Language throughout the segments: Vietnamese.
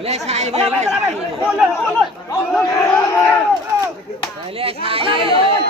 Lê xài về lê xài Lê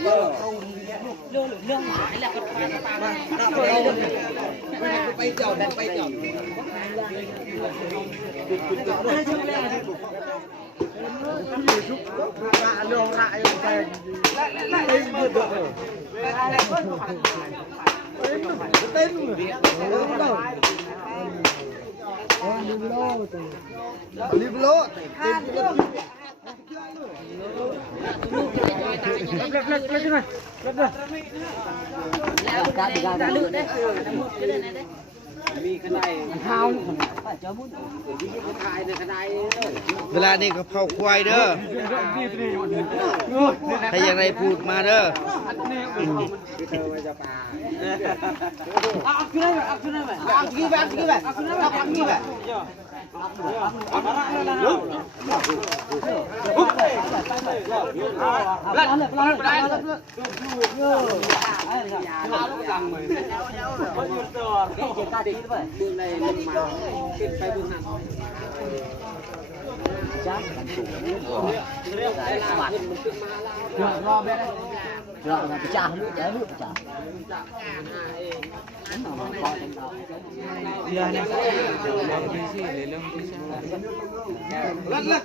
luôn luôn lương mãi là con ba ba ba bay chồng bay chồng lại luôn lại lại lại lại tên Liblo, liblo, liblo. Lagi, lagi, lagi. เวลานี้ก็เผาควายเด้อถ้าอย่างไรพูดมาเด้อ tăng rồi cái chuyện ta đi vậy đường này mình mà. Trên cái đường nào chắc là chủ của cái rồi lo bên đây rồi là cái chả nữa chả nữa chả Let's let's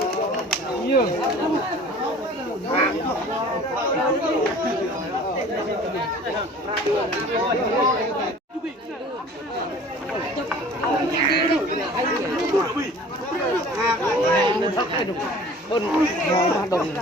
hơn mò ba đồng mò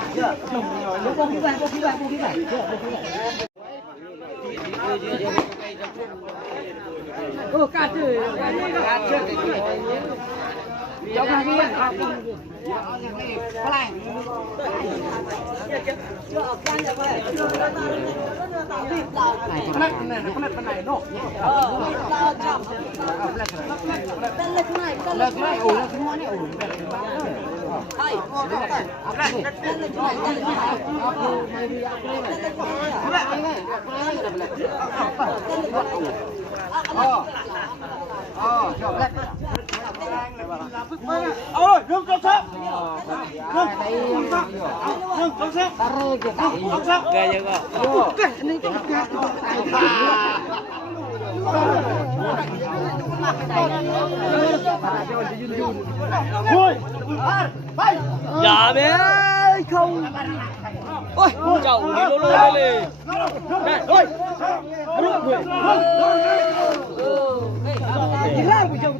học cái này đây rồi. Cái này. Cái này. Nó có cái này, có cái này, có cái này. Ừ, cả chữ, cả chữ. Cháu này cái học Ôi, đừng có sợ. Đừng, đừng sợ. Đừng có sợ. Đừng sợ. Ghê chưa con Thôi. Bay. Dạ bé. Không. Ôi, chậu đi lô lô đây lì Này, ôi Đừng. Chỉ làm của chồng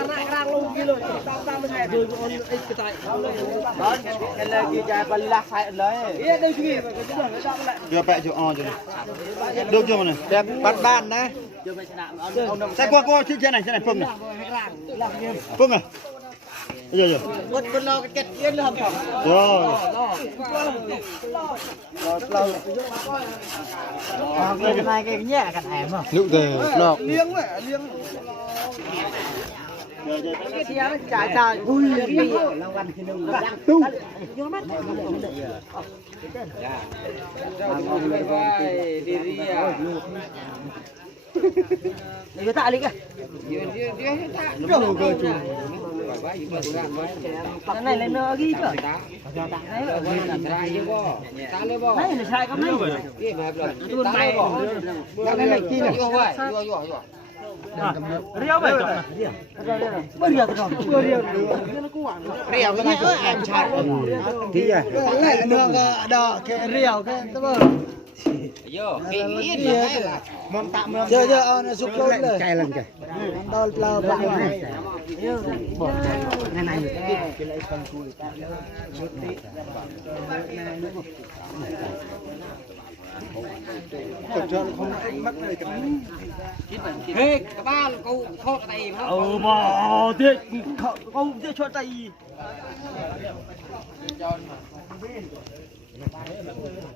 Đưa bẹ cho o cho. Được chưa này? Đẹp bắt bàn đấy. Sai qua qua chiếc trên này, trên này phưng này. Phưng này. Bây giờ giờ. bớt bớt lo cái kết yên là không Rồi. cái này cái nhẹ cái em à Lựu tề liêng vậy liêng cái gì vui đi long văn khi nung đang tu vô mắt người ta đi cái này lên nó ghi cơ đấy là sai cái này kia riêu cái nhớ em chạy tí à lại đỏ cái riêu cái tớ bơ Yo, cái này là tạm lắm. Giờ giờ nó sụp lên rồi. Chạy lên kìa. Đo là bạn này. Này này. Chậm cho nó không mắc này cả. ừ mà thế không thế cho tay